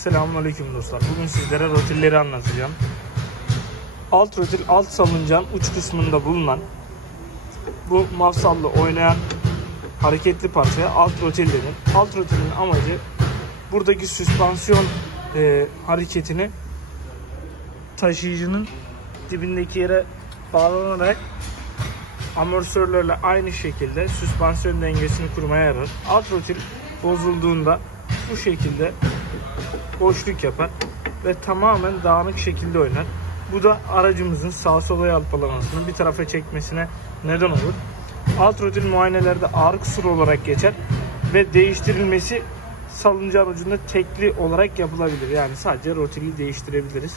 Selamünaleyküm dostlar. Bugün sizlere rotilleri anlatacağım. Alt rotil, alt salıncağın uç kısmında bulunan bu mafsallı oynayan hareketli parçaya alt rotil denir. Alt rotilin amacı buradaki süspansiyon hareketini taşıyıcının dibindeki yere bağlanarak amortisörlerle aynı şekilde süspansiyon dengesini kurmaya yarar. Alt rotil bozulduğunda bu şekilde boşluk yapar ve tamamen dağınık şekilde oynar. Bu da aracımızın sağa sola yalpalamasını bir tarafa çekmesine neden olur. Alt rotil muayenelerde ağır kusur olarak geçer ve değiştirilmesi salıncağın ucunda tekli olarak yapılabilir. Yani sadece rotili değiştirebiliriz.